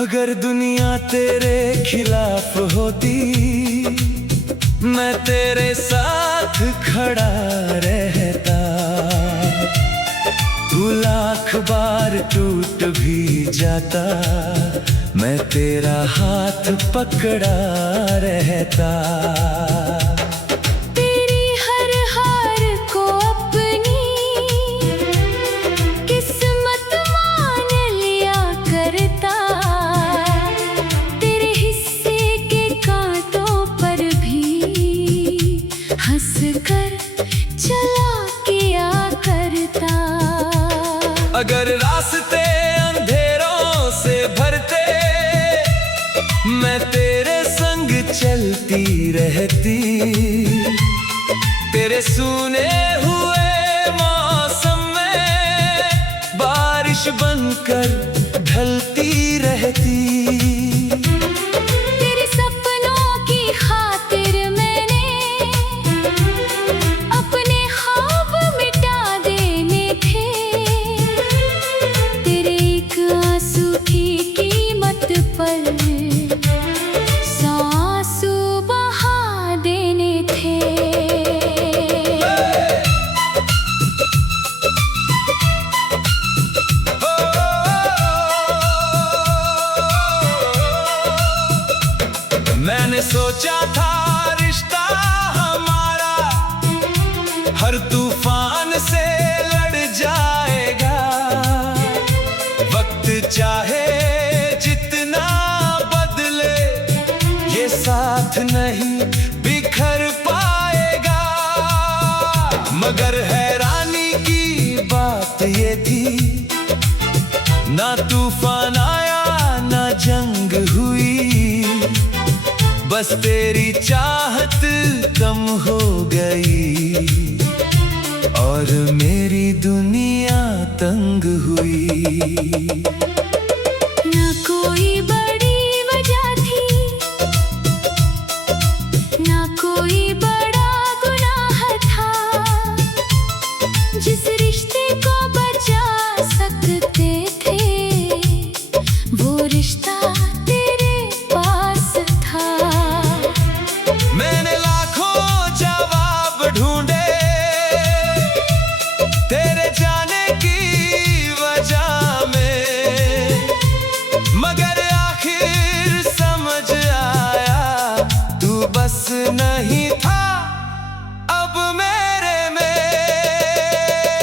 अगर दुनिया तेरे खिलाफ होती, मैं तेरे साथ खड़ा रहता। तू लाख बार टूट भी जाता, मैं तेरा हाथ पकड़ा रहता। तेरी हर हार को अपनी किस्मत मान लिया करता। तेरे हिस्से के कांटों पर भी हंस कर चला किया करता। अगर रास्ते अंधेरों से भरते, मैं तेरे संग चलती रहती। तेरे सूने हुए मौसम में बारिश बनकर ढलती रहती। तेरे सपनों की खातिर मैंने अपने ख्वाब मिटा देने थे। तेरे एक आंसू की कीमत पर आंसू बहा देने थे। मैंने सोचा था रिश्ता हमारा हर तूफान से लड़ जाएगा। वक्त चाहे जितना बदले, ये साथ नहीं बिखर पाएगा। मगर हैरानी की बात ये थी, ना तूफान आया ना जंग हुई। बस तेरी चाहत कम हो गई और मेरी दुनिया तंग हुई। ना कोई बड़ी वजह थी, ना कोई बड़ा गुनाह था। जिस रिश्ते को बचा सकते थे, वो रिश्ता तेरे पास था। मैंने लाखों जवाब ढूंढे तेरे जाने की वजह में, मगर आखिर समझ आया तू बस नहीं था अब मेरे में।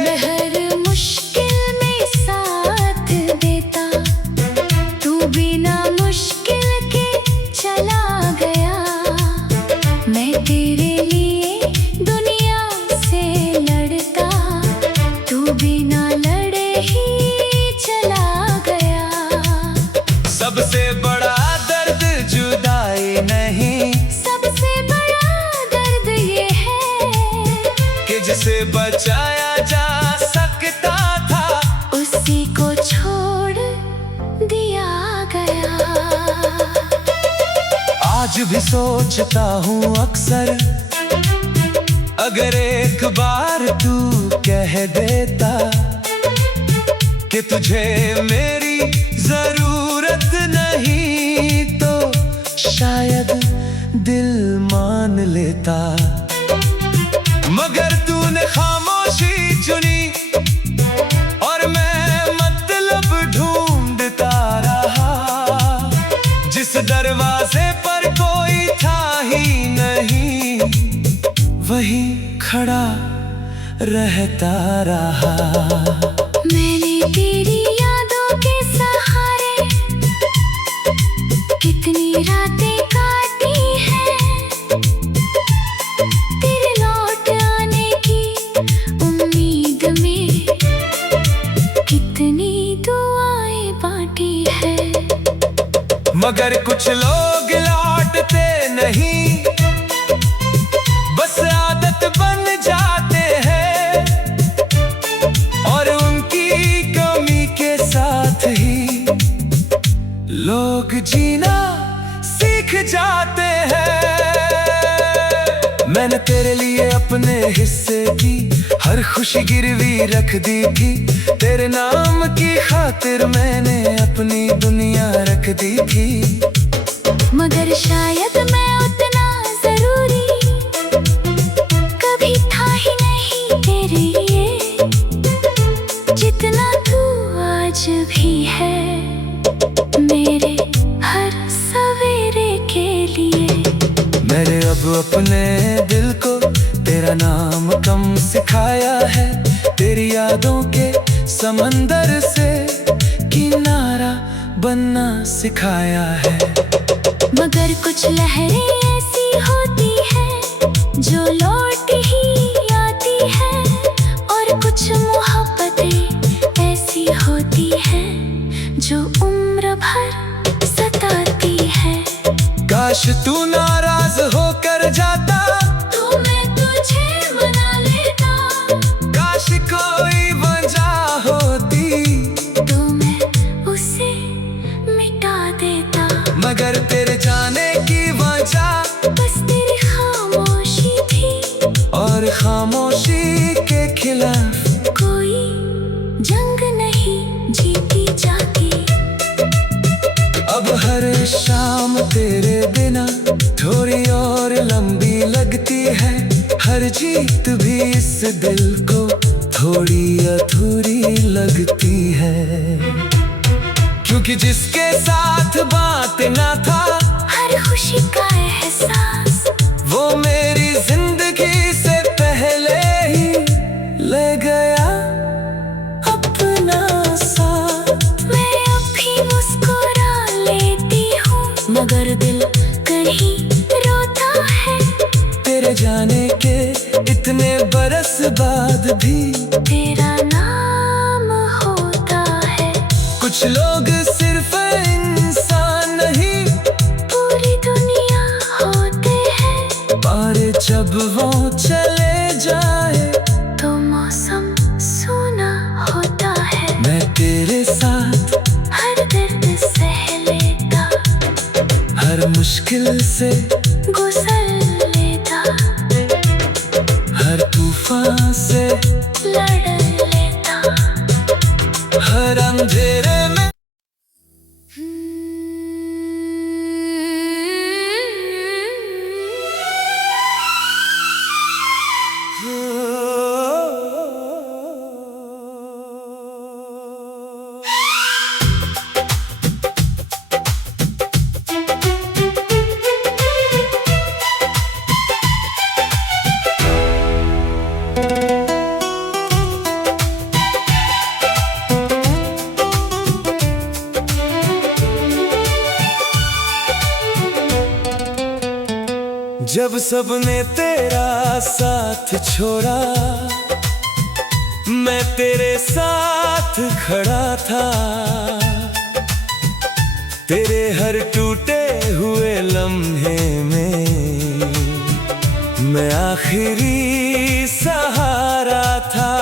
मैं हर मुश्किल में साथ देता, तू बिना मुश्किल के चला गया। मैं तेरे लिए दुनिया से लड़ता, तू बिना लड़े ही चला गया। सबसे बड़ा दर्द जुदाई नहीं, सबसे बड़ा दर्द ये है कि जिसे बचाया जा सकता था, उसी को छोड़ दिया गया। आज भी सोचता हूँ अक्सर, अगर एक बार तू कह देता कि तुझे मेरी जरूरत नहीं, तो शायद दिल मान लेता। मगर तूने खामोशी चुनी और मैं मतलब ढूंढता रहा। जिस दरवाजे पर कोई था ही नहीं, वहीं खड़ा रहता रहा। मैंने तेरी यादों के सहारे कितनी रातें काटी हैं। तेरे लौट आने की उम्मीद में कितनी दुआएं बांटी है। मगर कुछ लोग लौटते नहीं, बस आदत बन जाते हैं और उनकी कमी के साथ ही लोग जीना सीख जाते हैं। मैंने तेरे लिए अपने हिस्से की हर खुशी गिरवी रख दी थी। तेरे नाम की खातिर मैंने अपनी दुनिया रख दी थी। मगर शायद मैं उतना जरूरी कभी था ही नहीं तेरे लिए, जितना तू आज भी है मेरे हर सवेरे के लिए। मैंने अब अपने दिल को तेरा नाम कम सिखाया है। तेरी यादों के समंदर से किनारा बनना सिखाया है। मगर कुछ लहरें ऐसी होती हैं जो लौट ही आती है, और कुछ मोहब्बतें ऐसी होती हैं जो उम्र भर सताती है। काश तू नाराज होकर जाता तो मैं तुझे मना लेता, काश कोई वजह होती तो मैं उसे मिटा देता। मगर तेरे जाने की वजह बस तेरी खामोशी थी, और खामोशी के खिलाफ कोई जंग नहीं जीती जाती। अब हर शाम तेरे बिना थोड़ी और लंबी लगती है। हर जीत भी इस दिल को थोड़ी अधूरी लगती है। क्योंकि जिसके साथ बात ना था हर खुशी का एहसास वो मेरी जिंदगी से पहले ही ले गया अपना साथ। मैं अब भी मुस्कुरा लेती हूँ, मगर दिल कहीं रोता है। तेरे जाने के इतने बरस बाद भी तेरा नाम होता है। कुछ लोग सिर्फ इंसान नहीं पूरी दुनिया होते हैं, पर जब वो चले जाए तो मौसम सूना होता है। मैं तेरे साथ हर दर्द सह लेता, हर मुश्किल से गुजर लेता, हर तूफान से लड़ लेता। हर अंधेरे में जब सबने तेरा साथ छोड़ा मैं तेरे साथ खड़ा था। तेरे हर टूटे हुए लम्हे में मैं आखिरी सहारा था।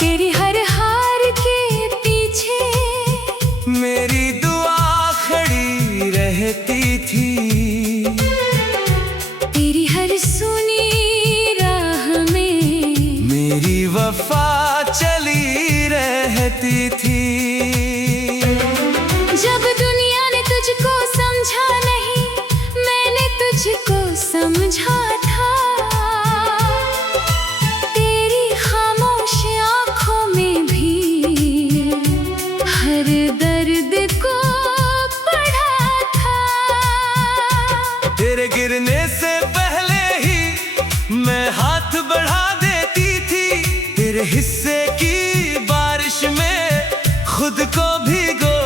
तेरी हर हार के पीछे मेरी दुआ खड़ी रहती थी। तेरी हर सुनी राह में मेरी वफा चली रहती थी। जब दुनिया ने तुझको समझा नहीं, मैंने तुझको समझा था। तेरी खामोश आँखों में भी हर दर्द को पढ़ा था। तेरे गिरने से पहले ही मैं हाथ बढ़ा देती थी। तेरे हिस्से की बारिश में खुद को भिगो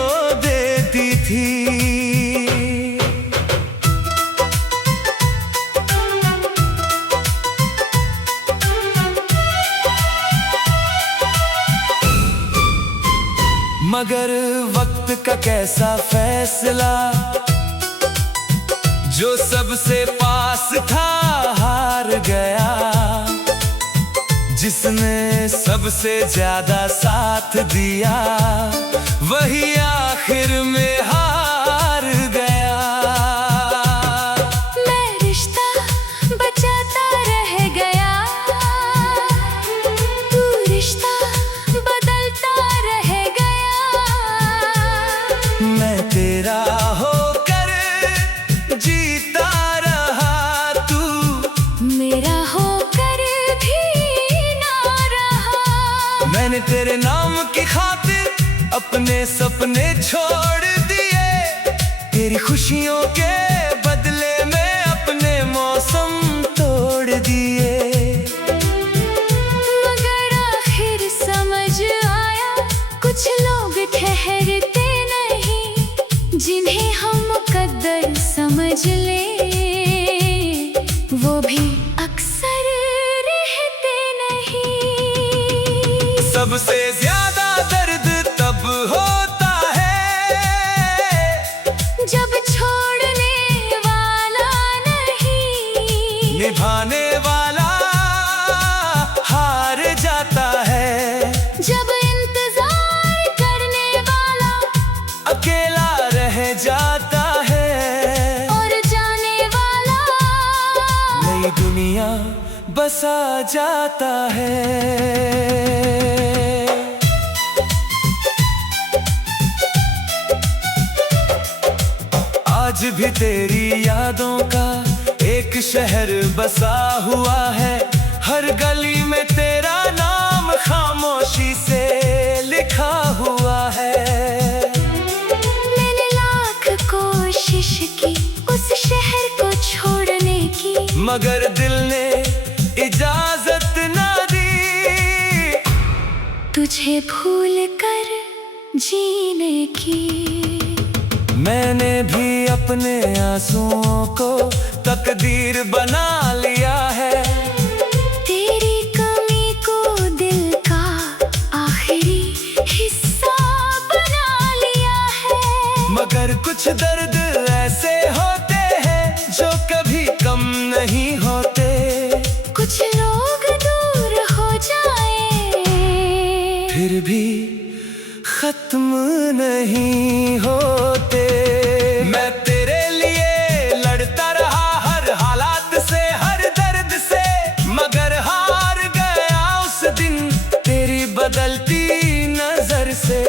देती थी। मगर वक्त का कैसा फैसला, जो सबसे पास था हार गया। जिसने सबसे ज्यादा साथ दिया वही आखिर में हार गया। मैं रिश्ता अपने सपने छोड़ दिए, तेरी खुशियों के बदले में अपने मौसम तोड़ दिए। मगर आखिर समझ आया, कुछ लोग ठहरते नहीं, जिन्हें हम मुकद्दर समझ ले, वो भी अक्सर रहते नहीं। सबसे ज्यादा दर्द तब होता है जब छोड़ने वाला नहीं, निभाने वाला हार जाता है। जब इंतजार करने वाला अकेला रह जाता है, और जाने वाला नई दुनिया बसा जाता है। आज भी तेरी यादों का एक शहर बसा हुआ है, हर गली में तेरा नाम खामोशी से लिखा हुआ है। मैंने लाख कोशिश की उस शहर को छोड़ने की, मगर दिल ने इजाजत ना दी तुझे भूल कर जीने की। मैंने भी अपने आंसुओं को तकदीर बना लिया है, तेरी कमी को दिल का आखिरी हिस्सा बना लिया है। मगर कुछ दर्द ऐसे होते हैं जो कभी कम नहीं होते। कुछ लोग दूर हो जाए, फिर भी खत्म नहीं होते। मैं तेरे लिए लड़ता रहा हर हालात से, हर दर्द से, मगर हार गया उस दिन तेरी बदलती नजर से।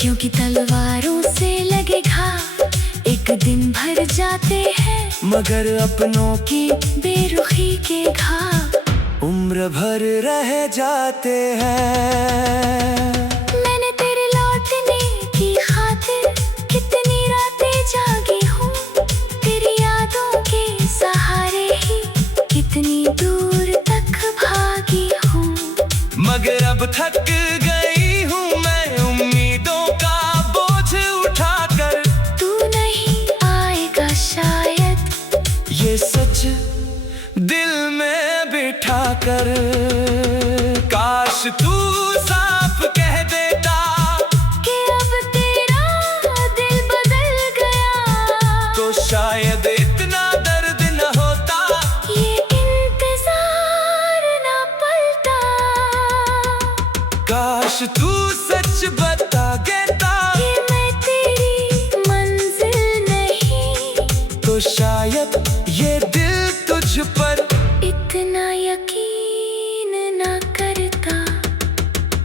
क्योंकि तलवारों से लगे घाव एक दिन भर जाते हैं, मगर अपनों की बेरुखी के घाव उम्र भर रह जाते हैं। मैंने तेरे लौटने की खातिर कितनी रातें जागी हूँ, तेरी यादों के सहारे ही कितनी दूर तक भागी हूँ। मगर अब थक गई हूँ मैं उम्मीदों का बोझ उठाकर, तू नहीं आएगा शायद ये सच दिल में बिठा कर। काश तू साफ कह देता कि अब तेरा दिल बदल गया, तो शायद इतना दर्द न होता, ये इंतजार न पलता। काश तू सच बता देता कि मैं तेरी मंजिल नहीं, तो शायद ये दिल तुझ पर इतना यकीन न करता।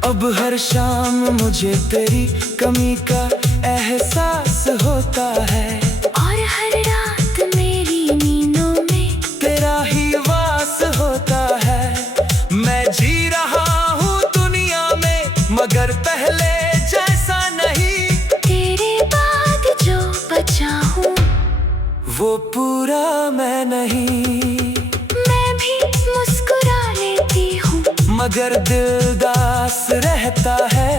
अब हर शाम मुझे तेरी कमी का एहसास होता है, और हर रात मेरी नींदों में तेरा ही वास होता है। मैं जी रहा हूँ दुनिया में, मगर पहले जैसा नहीं, तेरे बाद जो बचा हूँ वो पूरा मैं नहीं। मैं भी मुस्कुरा लेती हूँ, मगर दिल दास रहता है,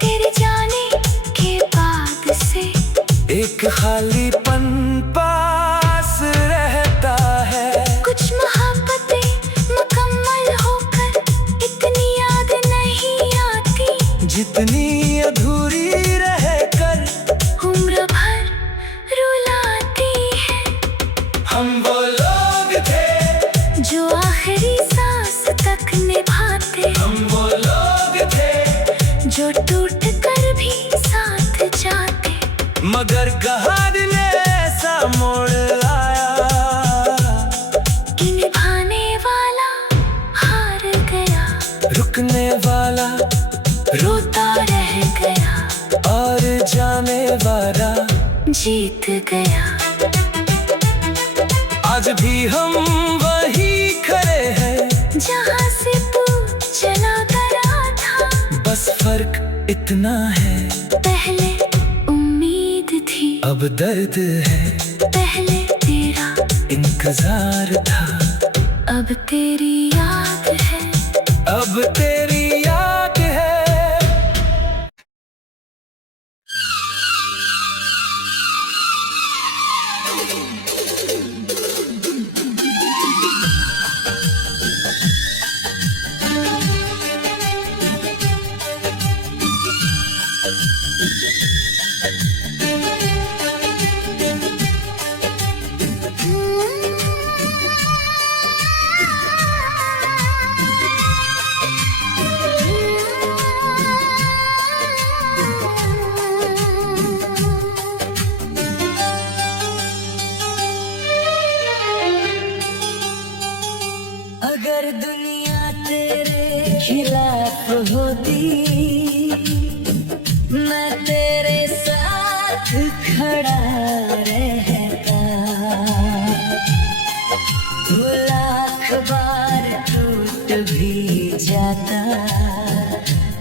तेरे जाने के बाद से एक खालीपन पास रहता है। कुछ मोहब्बतें मुकम्मल होकर इतनी याद नहीं आती, जितनी अधूरी रहकर उम्र भर रुलाती है। हम वो लोग थे जो आखिरी सांस तक निभाते, हम वो लोग थे जो टूट कर भी साथ जाते, मगर कहानी ने ऐसा मोड़ लाया कि निभाने वाला हार गया, रुकने वाला रोता रह गया, और जाने वाला जीत गया। आज भी हम वही खड़े हैं जहाँ से तू चला गया था, बस फर्क इतना है अब दर्द है, पहले तेरा इंतजार था, अब तेरी याद है। अब तेरी याद है। अगर दुनिया तेरे खिलाफ होती, मैं तेरे साथ खड़ा रहता। तू लाख बार टूट भी जाता,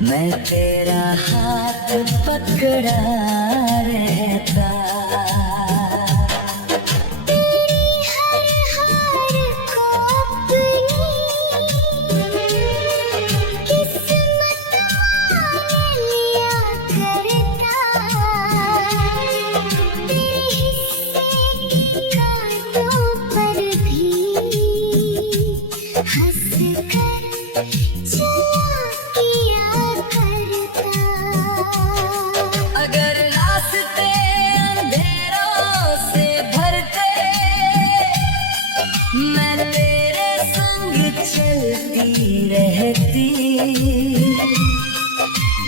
मैं तेरा हाथ पकड़ा रहता। अगर रास्ते अंधेरों से भरते, मैं तेरे संग चलती रहती।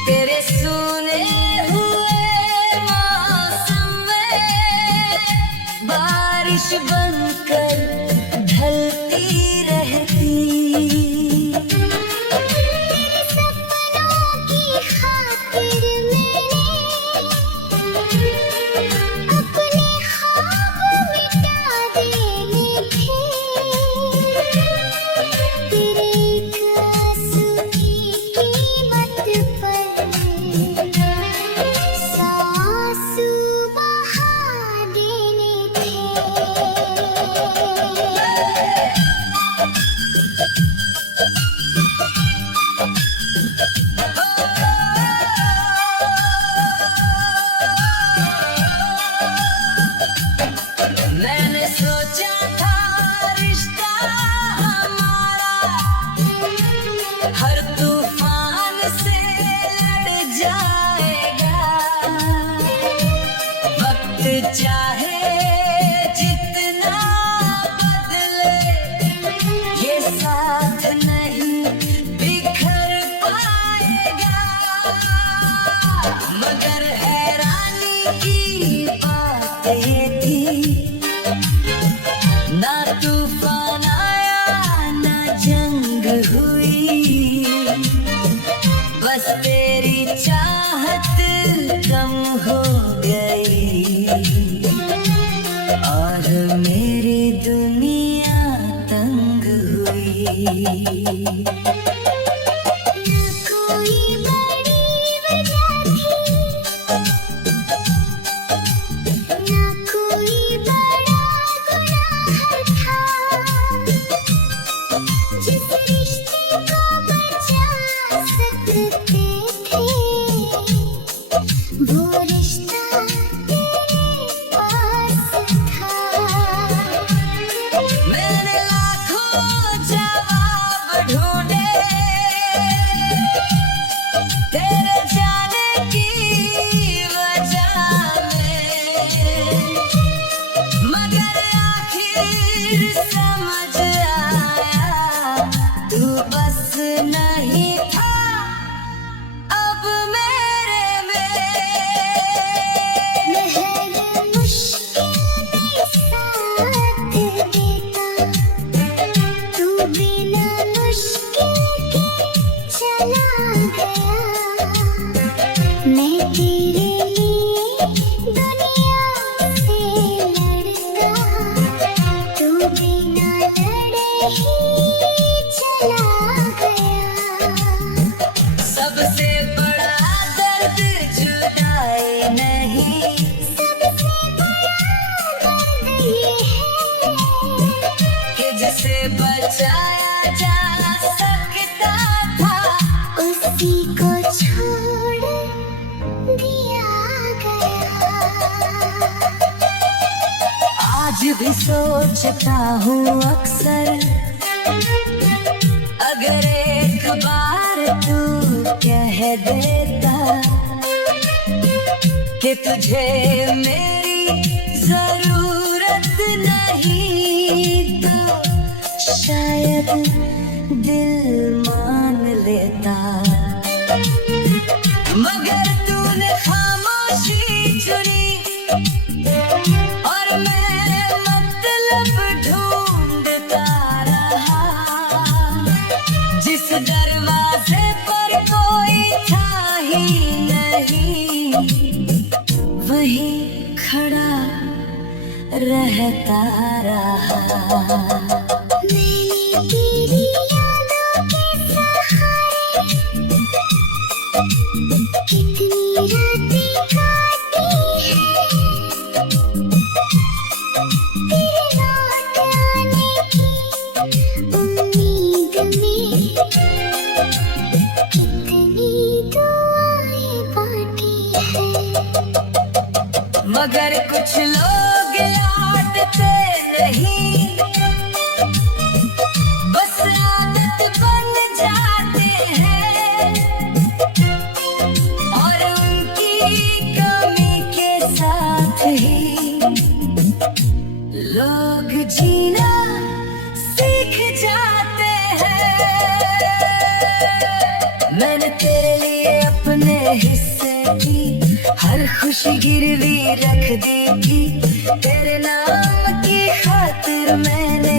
तेरे सुने हुए मौसम में बारिश बनकर ढलती रहती। मैंने सोचा था रिश्ता हमारा हर तूफान से लड़ जाएगा। वक्त चाहे जितना बदले, ये साथ नहीं बिखर पाएगा। मगर हैरानी की बात ये थी, ना तूफान आया ना जंग हुई, बस तेरी चाहत कम हो गई और मेरी दुनिया तंग हुई। कोई बड़ी वजह थी, ना कोई बड़ा गुनाह था, जिस रिश्ते को बचा सकते थे, वो रिश्ता तेरे पास था। मैंने लाखों जवाब ढूंढे तेरे जाने की वजह में, मगर आखिर समझ आया तू बस नहीं था अब मेरे में। हर मुश्किल में साथ देता, तू बिना मुश्किल के चला गया। मैं तेरे लिए दुनिया से लड़ता, तू बिना लड़े ही चला गया। सबसे बड़ा दर्द जुदाई नहीं, सबसे भी सोचता हूँ अक्सर, अगर एक बार तू कह देता कि तुझे मेरी जरूरत नहीं, तो शायद दिल मान लेता। मगर तूने खामोशी चुनी और मैं मतलब ढूंढता रहा। जिस दरवाजे पर कोई था ही नहीं, वहीं खड़ा रहता रहा। मैंने तेरी यादों के सहारे कितनी रातें काटी हैं, तेरे लौट आने की उम्मीद में कितनी दुआएं बांटी हैं। मगर कुछ लोग लौटते नहीं, बस आदत बन जाते हैं और उनकी कमी के साथ ही लोग जीना सीख जाते हैं। मैंने तेरे लिए अपने हिस्से की हर खुशी गिरवी रख दी थी, तेरे नाम की खातिर मैंने